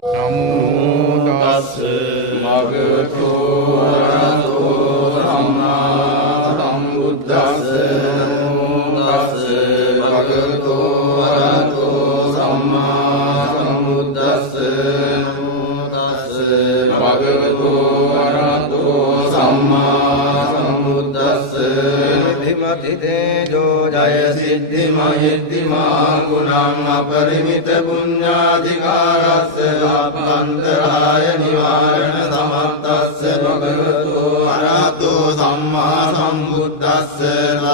නමෝ තස්ස භගවතු අරහතෝ සම්මා සම්බුද්දස්ස නමෝ තස්ස භගවතු අරහතෝ සම්මා සම්බුද්දස්ස නමෝ තස්ස භගවතු අරහතෝ සම්මා සම්බුද්දස්ස ධිමති තේජෝ ජය සිද්ධි මහිද්දිමා ගුණං අපරිමිත පුඤ්ඤාධිකාරස්ස අභ්‍යන්තරාය නිවාරණ සමත්තස්ස භගවතු අරහතෝ සම්මා සම්බුද්දස්ස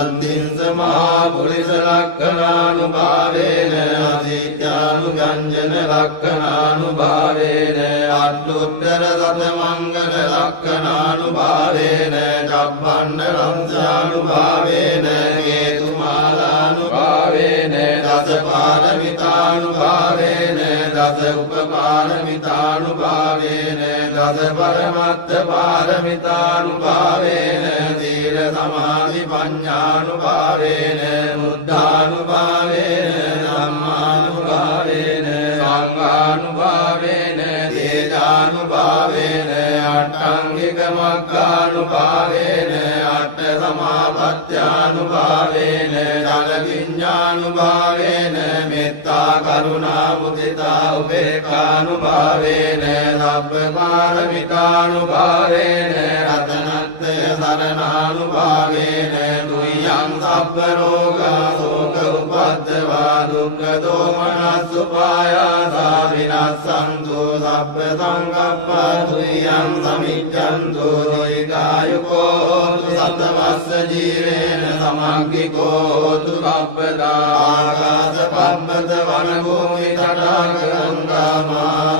නන්දින්ස මහා පුරිස ලක්ඛණානුභාවේන අදිත්‍යානුභංජන ලක්ඛණානුභාවේන අට්ඨුත්තර සත මංගල ලක්ඛණානුභාවේන චබ්බණ්ඩ ලංසානුභාවේන හේතුමාලානුභාවේන දස පාරමිතානුභාවේන දස උපපාරමිතානුභාවේන දස පරමත්ත පාරමිතානුභාවේන සීල සමාධි පඤ්ඤානුභාවේන බුද්ධානුභාවේන ධම්මානුභාවේන සංඝානුභාවේන තේජානුභාවේන අට්ඨංගික මග්ගානුභාවේන අට්ඨ සමාපත්ත්‍යානුභාවේන දල විඤ්ඤානුභාවේන මෙත්තා කරුණා මුදිතා උපේක්ඛානුභාවේන සබ්බ පාරමිතානුභාවේන රතනත්ථය සරණානුභාවේන දුයං සබ්බ රෝගා ශෝක උපද්දවා දුක්ඛ දෝමනස් උපායාසා විනස්සන්තු සබ්බ සංකප්පා දුයං සමිච්ඡන්තු දීඝායුකෝ සතවස්ස ජීවේන සමග්ගිකෝ හෝතු සබ්බදා ආකාශ පබ්බත වන භූමි තටාක ගංගා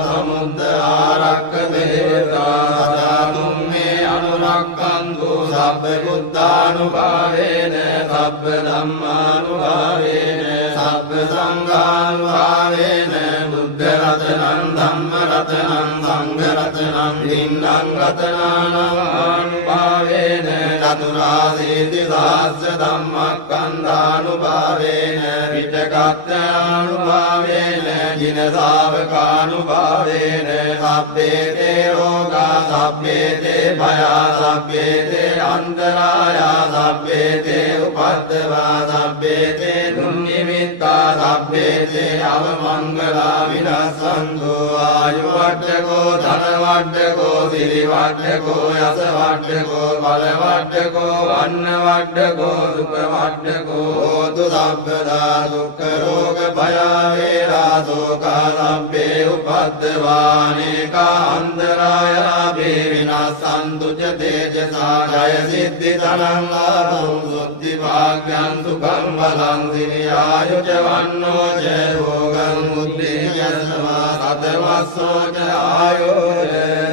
සමුද්ද ආරක්ක දේවතා සදාතුම් මේ අනුරක්ඛන්තු සබ්බ බුද්ධානුභාවේන සබ්බ ධම්මානුභාවේන සබ්බ සංඝානුභාවේන බුද්ධ රතනං ධම්ම රතනං සංඝ රතනං දින්නම් රතනානුභාවේන චතුරාසීති සහස්ස ධම්මස්කන්ධානුභාවේන විචකත්තානුභාවේන ජින ශාවකානුභාවේන සබ්බේ තේ රෝගා සබ්බේ තේ භයා සබ්බේ තේ අන්තරායා සබ්බේ තේ උපද්දවා සබ්බේ තේ දුන්නිමිත්තා සබ්බේ තේ අවමංගලා විනස්සන්තු ආයු වඩ්ඩකෝ ධන වඩ්ඩකෝ සිරි වඩ්ඩකෝ යස වඩ්ඩකෝ බල වඩ්ඩකෝ වන්න වඩ්ඩකෝ සුඛ වඩ්ඩකෝ හෝතු සබ්බදා දුක්ඛ රෝග භය වේරා සෝකා සබ්බේ උපද්දවානේකා අන්තරායා වේ විනස්සන්තු ච තේජසා ජය සිද්ධි ධනං ආභං සුද්ධි භාග්‍යං සුඛං බලං සිරියායු ච වන්නෝ ච රෝගං මුද්දේ යස්වා සතවස්සෝ ච ආයෝ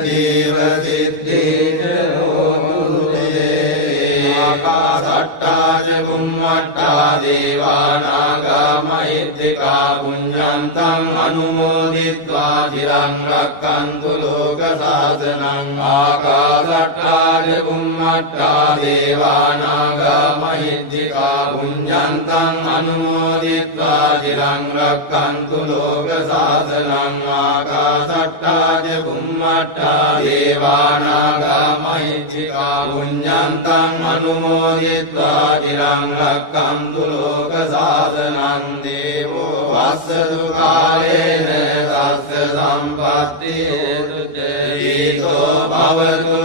ජීව සිද්ධි ආකාශට්ටා ච බුම්මට්ටා දේවානාගා මහිද්దికා පුඤ්ඤන්තං අනුමෝදිත්වා චිරං රක්ඛන්තු ලෝක සාසනං ආකාශට්ටා ච බුම්මට්ටා දේවානාගා මහිද්దికා පුඤ්ඤන්තං අනුමෝදිත්වා චිරං රක්ඛන්තු ලෝක සාසනං ආකාශට්ටා ච බුම්මට්ටා දේවානාගා මහිද්దికා පුඤ්ඤන්තං අනුමෝදිත්වා චිරං රක්ඛන්තු ලෝක සාසනං දේවෝ වස්සතු කාලේන සස්ස සම්පත්ති හේතු ච ඊතෝ භවතු